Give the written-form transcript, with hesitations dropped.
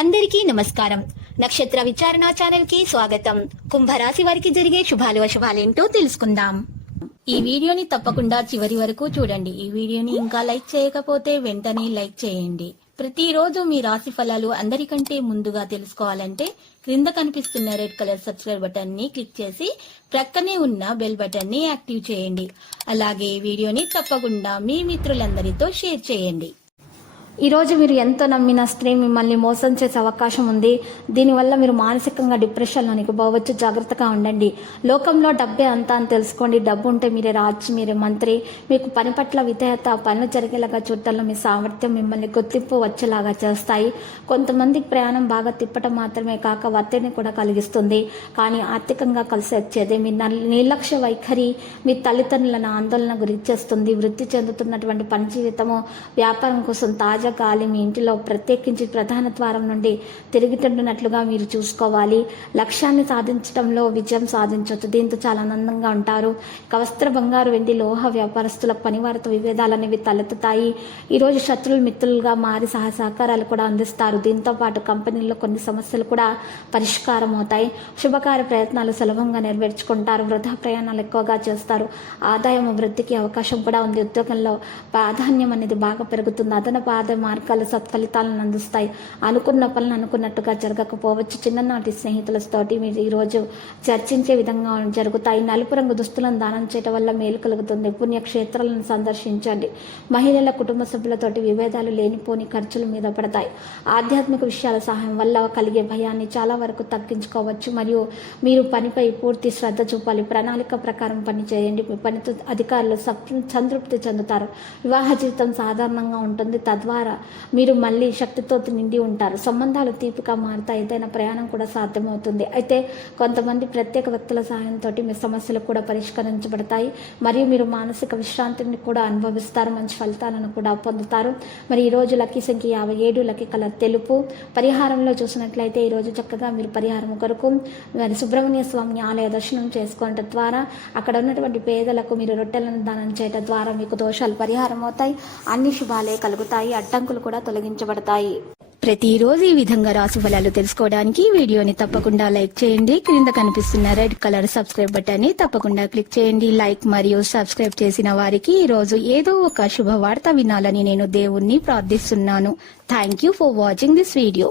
అందరికీ నమస్కారం. నక్షత్ర విచారణ ఛానల్ కి స్వాగతం. కుంభరాశి వారికి జరిగే శుభాలు అశుభాలేంటో తెలుసుకుందాం. ఈ వీడియోని తప్పకుండా చివరి వరకు చూడండి. ఈ వీడియోని ఇంకా లైక్ చేయకపోతే వెంటనే లైక్ చేయండి. ప్రతిరోజు మీ రాశి ఫలాలు అందరికంటే ముందుగా తెలుసుకోవాలంటే క్రింద కనిపిస్తున్న రెడ్ కలర్ సబ్స్క్రైబ్ బటన్ ని క్లిక్ చేసి ప్రక్కనే ఉన్న బెల్ బటన్ ని యాక్టివ్ చేయండి. అలాగే ఈ వీడియోని తప్పకుండా మీ మిత్రులందరితో షేర్ చేయండి. ఈరోజు మీరు ఎంతో నమ్మిన స్త్రీ మిమ్మల్ని మోసం చేసే అవకాశం ఉంది. దీనివల్ల మీరు మానసికంగా డిప్రెషన్లోనికి పోవచ్చు. జాగ్రత్తగా ఉండండి. లోకంలో డబ్బే అంతా అని తెలుసుకోండి. డబ్బు ఉంటే మీరే రాజు, మీరే మంత్రి. మీకు పని పట్ల విధేయత, పనులు జరిగేలాగా చూడటంలో మీ సామర్థ్యం మిమ్మల్ని గుర్తింపు వచ్చేలాగా చేస్తాయి. కొంతమందికి ప్రయాణం బాగా తిప్పటం మాత్రమే కాక ఒత్తిడిని కూడా కలిగిస్తుంది. కానీ ఆర్థికంగా కలిసి వచ్చేది. మీ నిర్లక్ష్య వైఖరి మీ తల్లిదండ్రులను ఆందోళన గురి చేస్తుంది. వృద్ధి చెందుతున్నటువంటి పని జీవితము, వ్యాపారం కోసం తాజా గాలి మీ ఇంటిలో ప్రత్యేకించి ప్రధాన ద్వారం నుండి తిరుగుతుంటున్నట్లుగా మీరు చూసుకోవాలి. లక్ష్యాన్ని సాధించడంలో విజయం సాధించవచ్చు. దీంతో చాలా ఆనందంగా ఉంటారు. వస్త్ర, బంగారు, వెండి, లోహ వ్యాపారస్తులకు పనివారితో విభేదాలు అనేవి తలెత్తుతాయి. ఈరోజు శత్రువులు మిత్రులుగా మారి సహకారాలు కూడా అందిస్తారు. దీంతో పాటు కంపెనీల్లో కొన్ని సమస్యలు కూడా పరిష్కారం అవుతాయి. శుభకార్య ప్రయత్నాలు సులభంగా నెరవేర్చుకుంటారు. వృధా ప్రయాణాలు ఎక్కువగా చేస్తారు. ఆదాయం వృద్ధికి అవకాశం కూడా ఉంది. ఉద్యోగంలో ప్రాధాన్యం అనేది బాగా పెరుగుతుంది. అదనపు ఆదాయ మార్గాలు సత్ఫలితాలను అందిస్తాయి. అనుకున్న పనులు అనుకున్నట్టుగా జరగకపోవచ్చు. చిన్ననాటి స్నేహితులతోటి మీరు ఈరోజు చర్చించే విధంగా జరుగుతాయి. నలుపు రంగు దుస్తులను దానం చేయడం వల్ల మేలు కలుగుతుంది. పుణ్యక్షేత్రాలను సందర్శించండి. మహిళల కుటుంబ సభ్యులతోటి విభేదాలు లేనిపోని ఖర్చుల మీద పడతాయి. ఆధ్యాత్మిక విషయాల సహాయం వల్ల కలిగే భయాన్ని చాలా వరకు తగ్గించుకోవచ్చు. మరియు మీరు పనిపై పూర్తి శ్రద్ధ చూపాలి. ప్రణాళిక ప్రకారం పని చేయండి. మీ పనితో అధికారులు సంతృప్తి చెందుతారు. వివాహ జీవితం సాధారణంగా ఉంటుంది. తద్వారా మీరు మళ్ళీ శక్తితో నిండి ఉంటారు. సంబంధాలు తీపిగా మారుతాయి. ఏదైనా ప్రయాణం కూడా సాధ్యమవుతుంది. అయితే కొంతమంది ప్రత్యేక వ్యక్తుల సహాయంతో మీ సమస్యలు కూడా పరిష్కరించబడతాయి. మరియు మీరు మానసిక విశ్రాంతిని కూడా అనుభవిస్తారు. మంచి ఫలితాలను కూడా పొందుతారు. మరి ఈరోజు లక్కీ సంఖ్య 57, లక్కీ కలర్ తెలుపు. పరిహారంలో చూసినట్లయితే ఈరోజు చక్కగా మీరు పరిహారం కొరకు మరి సుబ్రహ్మణ్య స్వామి ఆలయ దర్శనం చేసుకోవడం ద్వారా, అక్కడ ఉన్నటువంటి పేదలకు మీరు రొట్టెలను దానం చేయడం ద్వారా మీకు దోషాలు పరిహారం అవుతాయి. అన్ని శుభాలే కలుగుతాయి. అడ్డంకులు కూడా తొలగించబడతాయి. ప్రతిరోజు ఈ విధంగా రాశి ఫలాలు తెలుసుకోవడానికి వీడియోని తప్పకుండా లైక్ చేయండి. క్రింద కనిపిస్తున్న రెడ్ కలర్ సబ్స్క్రైబ్ బటన్ ని తప్పకుండా క్లిక్ చేయండి. లైక్ మరియు సబ్స్క్రైబ్ చేసిన వారికి ఈ రోజు ఏదో ఒక శుభవార్త వినాలని నేను దేవుణ్ణి ప్రార్థిస్తున్నాను. Thank you for watching this video.